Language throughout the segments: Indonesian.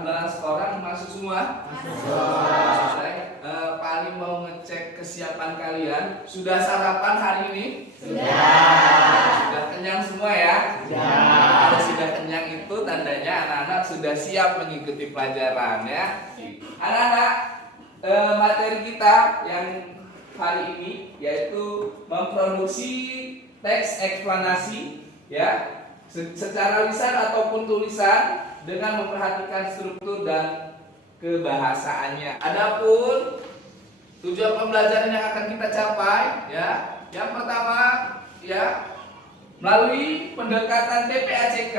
14 orang masuk semua? Paling mau ngecek kesiapan kalian. Sudah sarapan hari ini? Sudah kenyang semua ya? Kalau sudah kenyang itu tandanya anak-anak sudah siap mengikuti pelajaran ya. Anak-anak, materi kita yang hari ini yaitu memproduksi teks eksplanasi ya, secara lisan ataupun tulisan dengan memperhatikan struktur dan kebahasaannya. Adapun tujuan pembelajaran yang akan kita capai ya, yang pertama ya, melalui pendekatan TPACK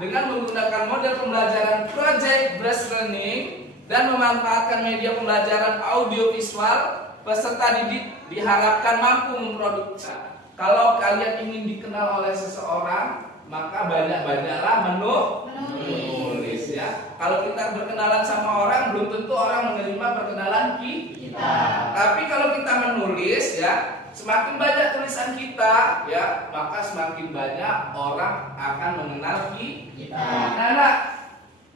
dengan menggunakan model pembelajaran project based learning dan memanfaatkan media pembelajaran audiovisual, peserta didik diharapkan mampu memproduksi. Kalau kalian ingin dikenal oleh seseorang, maka banyak-banyaklah menulis ya. Kalau kita berkenalan sama orang, belum tentu orang menerima perkenalan kita. Tapi kalau kita menulis ya, semakin banyak tulisan kita ya, maka semakin banyak orang akan mengenal kita. Nah,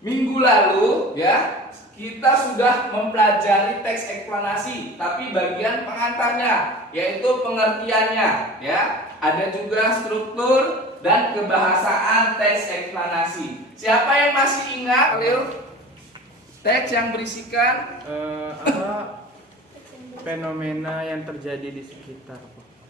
minggu lalu ya, kita sudah mempelajari teks eksplanasi, tapi bagian pengantarnya, yaitu pengertiannya ya. Ada juga struktur dan kebahasaan teks eksplanasi. Siapa yang masih ingat teks yang berisikan fenomena yang terjadi di sekitar?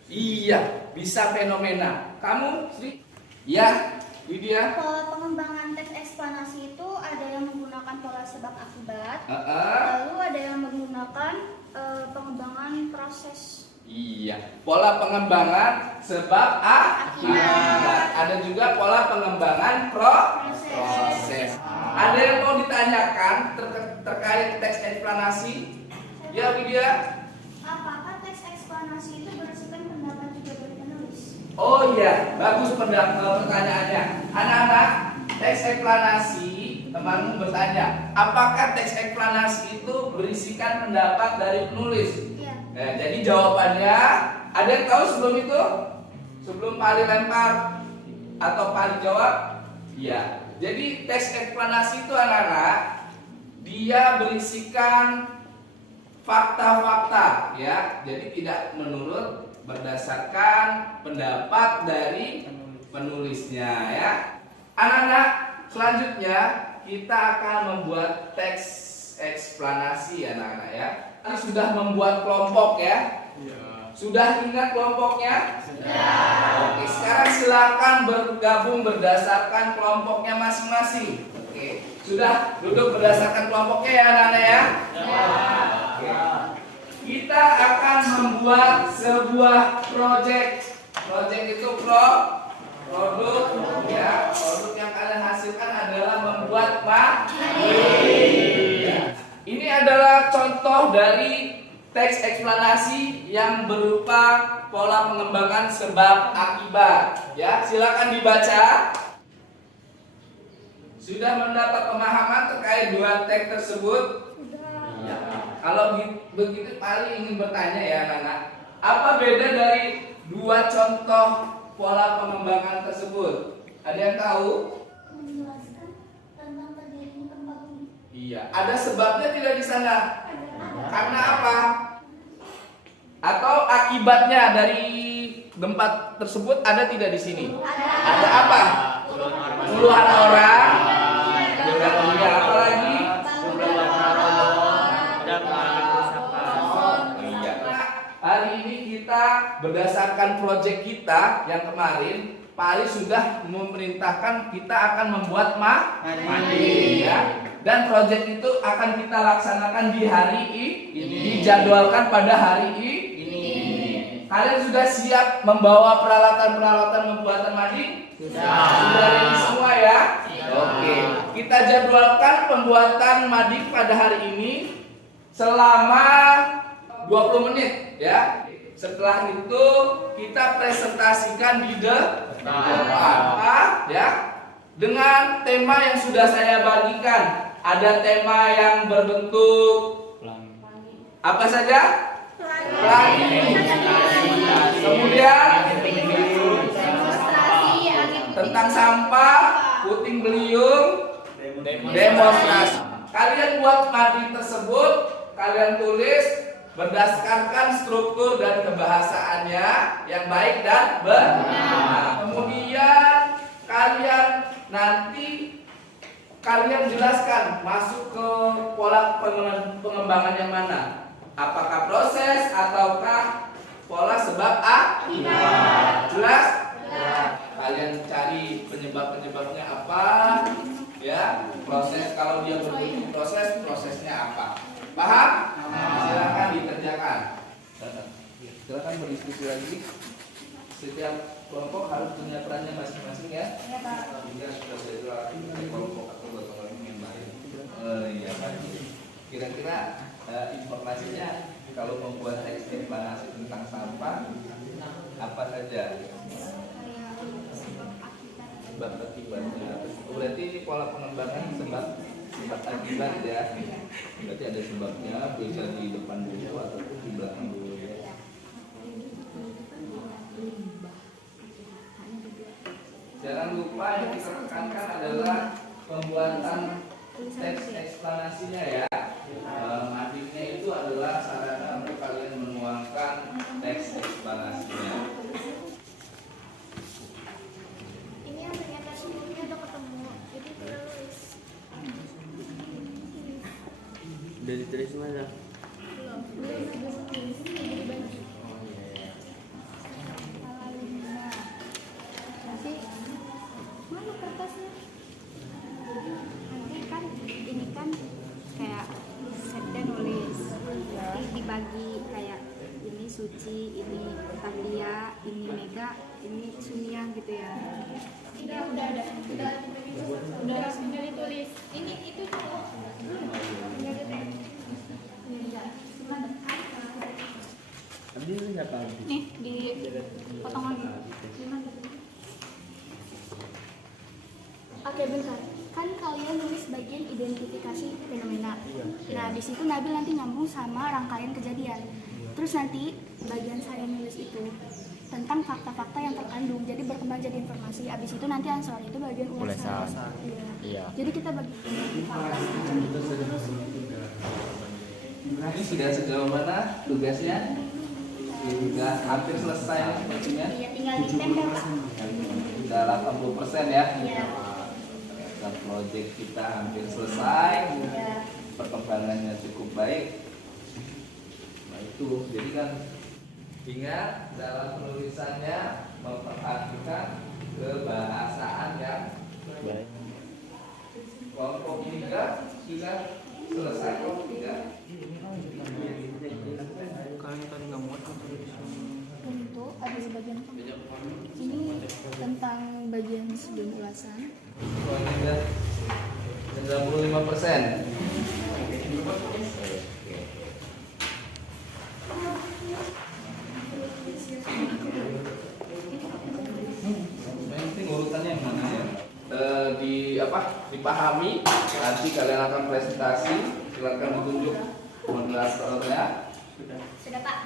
Iya, bisa fenomena. Kamu, Sri? Ya, Lydia. Pola pengembangan teks eksplanasi itu ada yang menggunakan pola sebab akibat, lalu ada yang menggunakan pengembangan proses. Iya, pola pengembangan sebab akibat. Ada juga pola pengembangan proses. Ada yang mau ditanyakan terkait teks eksplanasi? Ya, Lydia. Apakah teks eksplanasi itu berdasarkan pendapat juga dari penulis? Oh iya, bagus pertanyaannya. Anak-anak, teks eksplanasi, temanmu bertanya, apakah teks eksplanasi itu berisikan pendapat dari penulis? Iya. Nah, jadi jawabannya, ada yang tahu sebelum itu? Sebelum Pali lempar atau Pali jawab? Iya. Jadi teks eksplanasi itu anak-anak, dia berisikan fakta-fakta ya. Jadi tidak menurut berdasarkan pendapat dari penulisnya ya. Anak-anak, selanjutnya kita akan membuat teks eksplanasi ya anak-anak ya. Ini sudah membuat kelompok ya. Sudah ingat kelompoknya? Sudah. Oke, sekarang silakan bergabung berdasarkan kelompoknya masing-masing. Oke, sudah duduk berdasarkan kelompoknya ya anak-anak ya. Oke. Kita akan membuat sebuah project. Project itu produk ya. Produk yang kalian hasilkan adalah membuat materi. Ya. Ini adalah contoh dari teks eksplanasi yang berupa pola pengembangan sebab akibat. Ya, silakan dibaca. Sudah mendapat pemahaman terkait dua teks tersebut? Ya. Kalau begitu paling ingin bertanya ya anak-anak, apa beda dari dua contoh pola pengembangan tersebut? Ada yang tahu? Menjelaskan tentang terjadinya gempa bumi. Iya, ada sebabnya tidak di sana? Karena apa? Atau akibatnya dari gempa tersebut ada tidak di sini? Ada apa? Puluhan orang. Iya, apa lagi? Iya. Hari ini kita berdasarkan proyek kita yang kemarin, Pak Ali sudah memerintahkan kita akan membuat materi ya. Dan proyek itu akan kita laksanakan di hari ini, dijadwalkan pada hari ini. Kalian sudah siap membawa peralatan-peralatan pembuatan mading? Sudah ready semua ya? Oke. Kita jadwalkan pembuatan mading pada hari ini selama 20 menit ya. Setelah itu kita presentasikan di depan ya. Dengan tema yang sudah saya bagikan. Ada tema yang berbentuk apa saja? Pelangi. Kemudian tentang sampah, puting beliung, demonstrasi. kalian buat materi tersebut, kalian tulis berdasarkan struktur dan kebahasaannya yang baik dan benar. Kemudian kalian jelaskan masuk ke pola pengembangan yang mana? Apakah proses ataukah pola sebab akibat? Jelas? Kalian cari penyebabnya apa? Ya, proses, kalau dia berbentuk prosesnya apa? Paham? Silakan dikerjakan. Silakan berdiskusi lagi. Setiap kelompok harus punya perannya masing-masing ya. Jika sudah belajar kelompok atau gotong yang baik. Iya kan? Kira-kira informasinya kalau membuat teks eksplanasi tentang sampah apa saja? Sebab akibatnya. Berarti ini pola pengembangan sebab akibat ya. Berarti ada sebabnya, bisa di depan dulu ataupun di belakang dulu ya. Jangan lupa yang kita tekankan adalah pembuatan teks eksplanasinya ya. Motifnya itu adalah sarana untuk kalian menuangkan teks eksplanasinya. Ini yang ternyata sebelumnya udah ketemu, jadi tulis. Udah ditulis mana? Nanti mana kertasnya? Nanti kan ini kan kayak setnya nulis, nanti dibagi kayak ini Suci, ini Tania, ini Mega, ini Sunia gitu ya. Udah tinggal ditulis. Ini itu tuh. Abdi ini apa? Nih di potongan. Oke, bentar. Kan kalian nulis bagian identifikasi fenomena. Nah, di situ Nabil nanti nyambung sama rangkaian kejadian. Terus nanti bagian saya nulis itu tentang fakta-fakta yang terkandung. Jadi berkembang jadi informasi. Abis itu nanti ansor itu bagian ulasan. Iya. Jadi kita bagi fakta semacam itu. Ini sudah sejauh mana tugasnya? Sudah hampir selesai sepertinya. Iya, tinggal ditempel, Pak. Sudah 80% ya. Iya. Dan project kita hampir selesai. Iya. Perkembangannya cukup baik. Nah itu, jadi kan ingat dalam penulisannya memperhatikan kebahasaan yang Baik. kelompok 3 sudah selesai kelompok 3. Kalian tadi nggak muat Untuk ada bagian ini tentang bagian sebelum ulasan. Oh, ini udah 95%. Penting urutannya yang mana ya? Dipahami. Nanti kalian akan presentasi. Silakan ditunjuk moderatornya. Sudah, Pak.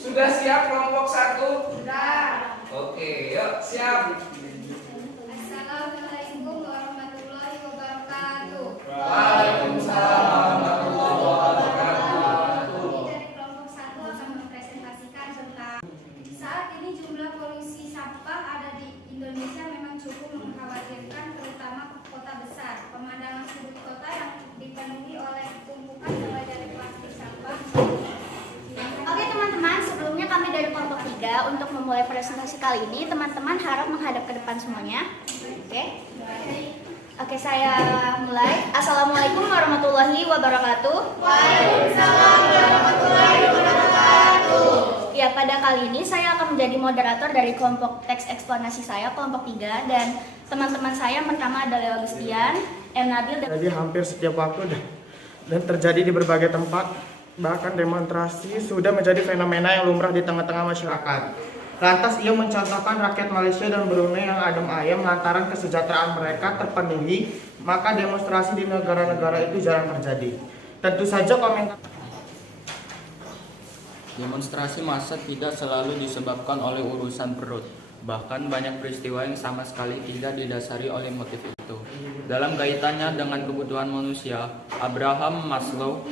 Sudah siap kelompok 1? Sudah. Oke, yuk siap. Assalamualaikum warahmatullahi wabarakatuh. Waalaikumsalam warahmatullahi wabarakatuh. Kami dari kelompok 1 akan mempresentasikan tentang saat ini jumlah polusi sampah ada di Indonesia memang cukup mengkhawatirkan, terutama kota besar. Pemandangan sudut kota yang dipenuhi oleh tumpukan mulai dari plastik sampah. Oke teman-teman, sebelumnya kami dari kelompok 3 untuk memulai presentasi kali ini, teman-teman harap menghadap ke depan semuanya. Oke, saya mulai. Assalamualaikum warahmatullahi wabarakatuh. Waalaikumsalam warahmatullahi wabarakatuh. Ya, pada kali ini saya akan menjadi moderator dari kelompok teks eksplanasi saya, kelompok 3, dan teman-teman saya yang pertama adalah Agustian, M. Nabil, dan Jadi hampir setiap waktu dan terjadi di berbagai tempat. Bahkan demonstrasi sudah menjadi fenomena yang lumrah di tengah-tengah masyarakat. Lantas ia mencontohkan rakyat Malaysia dan Brunei yang adem ayem lantaran kesejahteraan mereka terpenuhi, maka demonstrasi di negara-negara itu jarang terjadi. Tentu saja komentar Demonstrasi massa tidak selalu disebabkan oleh urusan perut. Bahkan banyak peristiwa yang sama sekali tidak didasari oleh motif itu. Dalam kaitannya dengan kebutuhan manusia, Abraham Maslow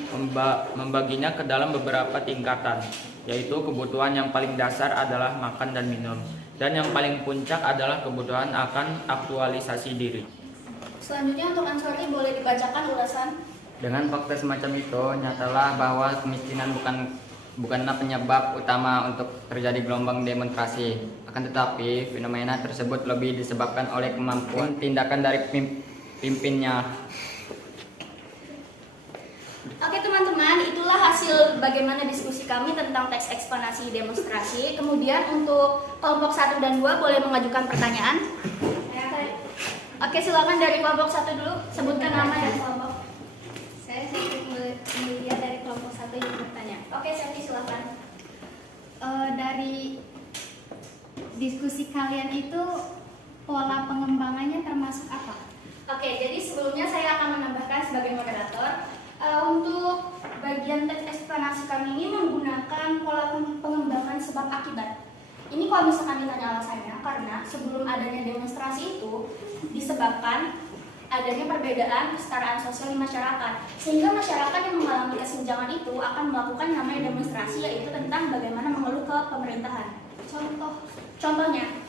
membaginya ke dalam beberapa tingkatan, yaitu kebutuhan yang paling dasar adalah makan dan minum, dan yang paling puncak adalah kebutuhan akan aktualisasi diri. Selanjutnya untuk Ansori boleh dibacakan ulasan. Dengan fakta semacam itu, nyatalah bahwa kemiskinan bukanlah penyebab utama untuk terjadi gelombang demonstrasi. Akan tetapi, fenomena tersebut lebih disebabkan oleh kemampuan tindakan dari pimpinnya. Oke teman-teman, itulah hasil bagaimana diskusi kami tentang teks eksplanasi demonstrasi. Kemudian untuk kelompok 1 dan 2 boleh mengajukan pertanyaan. Oke, silakan dari kelompok 1 dulu, sebutkan nama dan kelompok. Saya Siti Mulia dari kelompok 1 yang bertanya. Oke, Seti silakan. Dari diskusi kalian itu pola pengembangannya termasuk apa? Oke, jadi sebelumnya saya akan menambahkan sebagai moderator. Untuk bagian teks eksplanasi kami ini menggunakan pola pengembangan sebab akibat. Ini kalau misalkan ditanya alasannya, karena sebelum adanya demonstrasi itu disebabkan adanya perbedaan kesetaraan sosial di masyarakat, sehingga masyarakat yang mengalami kesenjangan itu akan melakukan namanya demonstrasi, yaitu tentang bagaimana mengeluh ke pemerintahan. Contohnya,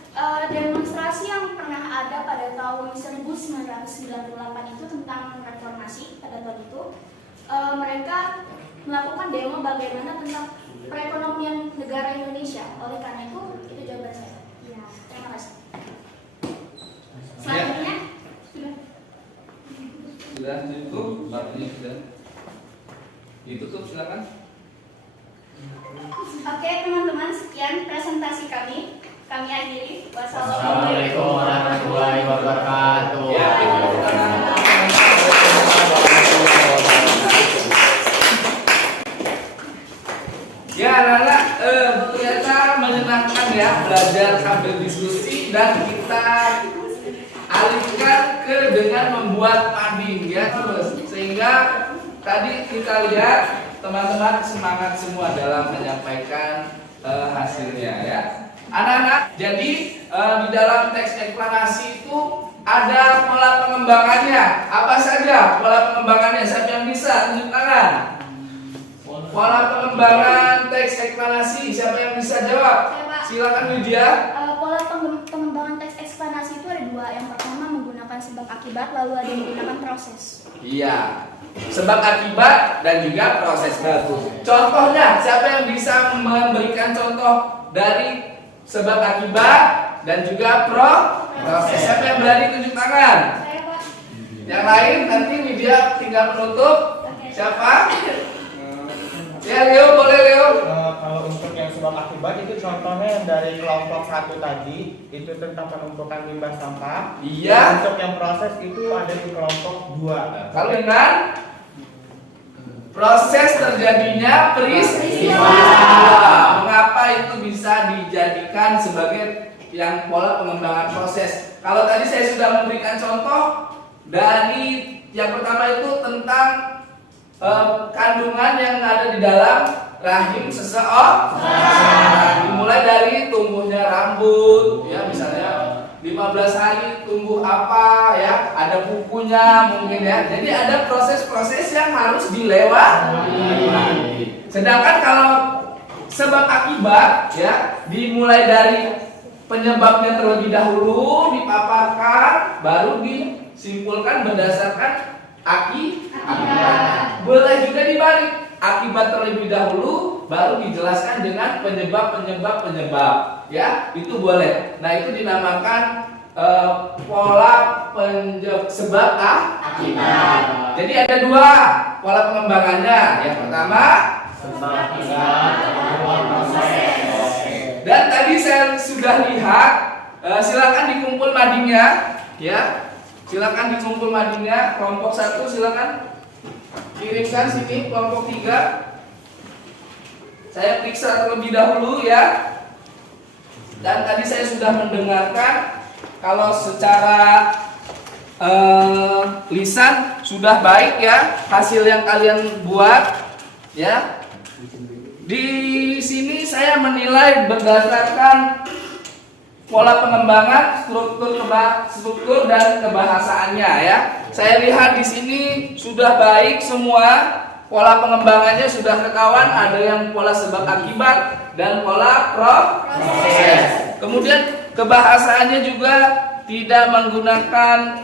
demonstrasi yang pernah ada pada tahun 1998 itu tentang reformasi pada tahun itu, mereka melakukan demo bagaimana tentang perekonomian negara Indonesia. Oleh karena itu jawaban saya. Ya. Terima kasih. Selanjutnya, Sudah cukup, waktunya sudah ditutup, silakan. Oke teman-teman, sekian presentasi kami. Kami akhiri. Assalamualaikum warahmatullahi wabarakatuh. Ya, ya anak-anak, ternyata menyenangkan ya belajar sambil diskusi, dan kita alihkan ke dengan membuat puding ya, sehingga tadi kita lihat teman-teman semangat semua dalam menyampaikan hasilnya ya. Anak-anak, jadi di dalam teks eksplanasi itu ada pola pengembangannya. Apa saja pola pengembangannya? Siapa yang bisa tunjuk tangan? Pola pengembangan teks eksplanasi, siapa yang bisa jawab? Silakan Widya. Pola pengembangan teks eksplanasi itu ada dua. Yang pertama menggunakan sebab akibat, lalu ada yang menggunakan proses. Iya, sebab akibat dan juga proses. Bagus. Contohnya, siapa yang bisa memberikan contoh dari sebab akibat dan juga proses? Siapa yang berani tunjuk tangan? Saya Pak. Yang lain nanti Widya tinggal menutup. Siapa? Ya Leo, boleh Leo. Kalau untuk yang sebab akibat itu contohnya yang dari kelompok 1 tadi itu tentang penumpukan limbah sampah. Iya. Untuk yang proses itu ada di kelompok 2. Kalau dengan proses terjadinya peristiwa. Mengapa itu bisa dijadikan sebagai yang pola pengembangan proses? Kalau tadi saya sudah memberikan contoh dari yang pertama itu tentang kandungan yang ada di dalam rahim seseorang. Dimulai dari tumbuhnya rambut, ya misalnya 15 hari tumbuh apa ya, ada kukunya mungkin ya. Jadi ada proses-proses yang harus dilewati. Sedangkan kalau sebab akibat ya dimulai dari penyebabnya terlebih dahulu dipaparkan, baru disimpulkan berdasarkan akibat. Boleh juga dibalik, akibat terlebih dahulu baru dijelaskan dengan penyebab ya, itu boleh. Nah itu dinamakan pola sebab akibat. Jadi ada dua pola pengembangannya. Yang pertama Sebab akibat, proses. dan tadi saya sudah lihat, silakan dikumpul madingnya ya. Silakan dikumpul madingnya, kelompok 1 silakan kirimkan sini, kelompok 3. Saya periksa terlebih dahulu ya. Dan tadi saya sudah mendengarkan kalau secara lisan sudah baik ya hasil yang kalian buat ya. Di sini saya menilai berdasarkan pola pengembangan, struktur dan kebahasaannya ya. Saya lihat di sini sudah baik semua. Pola pengembangannya sudah ketahuan, ada yang pola sebab akibat dan pola proses. Kemudian kebahasaannya juga tidak menggunakan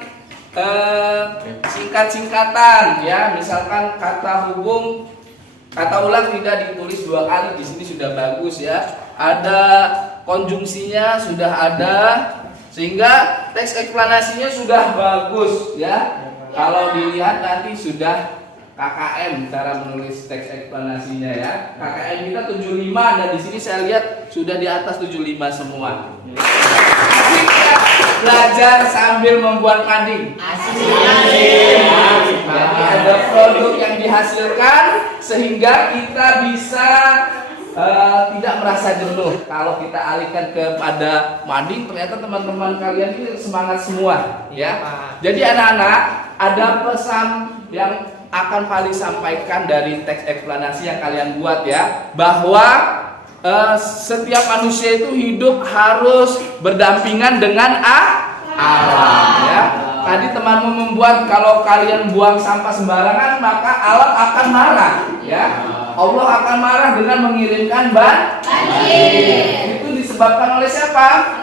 singkat-singkatan ya. Misalkan kata hubung, kata ulang tidak ditulis 2 kali, di sini sudah bagus ya. Ada konjungsinya sudah ada, sehingga teks eksplanasinya sudah bagus ya. Kalau dilihat nanti sudah KKM cara menulis teks eksplanasinya ya. KKM kita 75 dan di sini saya lihat sudah di atas 75 semua. Asik ya belajar sambil membuat mading. Asik. Jadi ada produk yang dihasilkan sehingga kita bisa tidak merasa jenuh. Kalau kita alihkan kepada mading, ternyata teman-teman kalian ini semangat semua ya. Jadi anak-anak, ada pesan yang akan Fali sampaikan dari teks eksplanasi yang kalian buat ya, bahwa setiap manusia itu hidup harus berdampingan dengan alam ya. Tadi temanmu membuat kalau kalian buang sampah sembarangan maka alam akan marah ya. Allah akan marah dengan mengirimkan banjir. Itu disebabkan oleh siapa?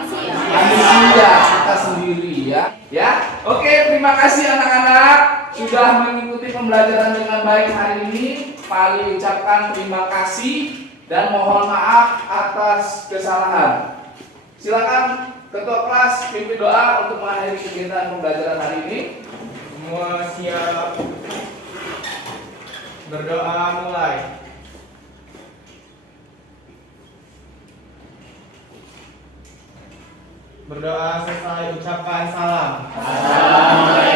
Manusia, kita sendiri ya. Ya. Oke, terima kasih anak-anak sudah mengikuti pembelajaran dengan baik hari ini. Fali ucapkan terima kasih dan mohon maaf atas kesalahan. Silakan Ketua kelas pimpin doa untuk mengakhiri kegiatan pembelajaran hari ini. Semua siap. Berdoa mulai. Berdoa selesai ucapkan salam. Assalamualaikum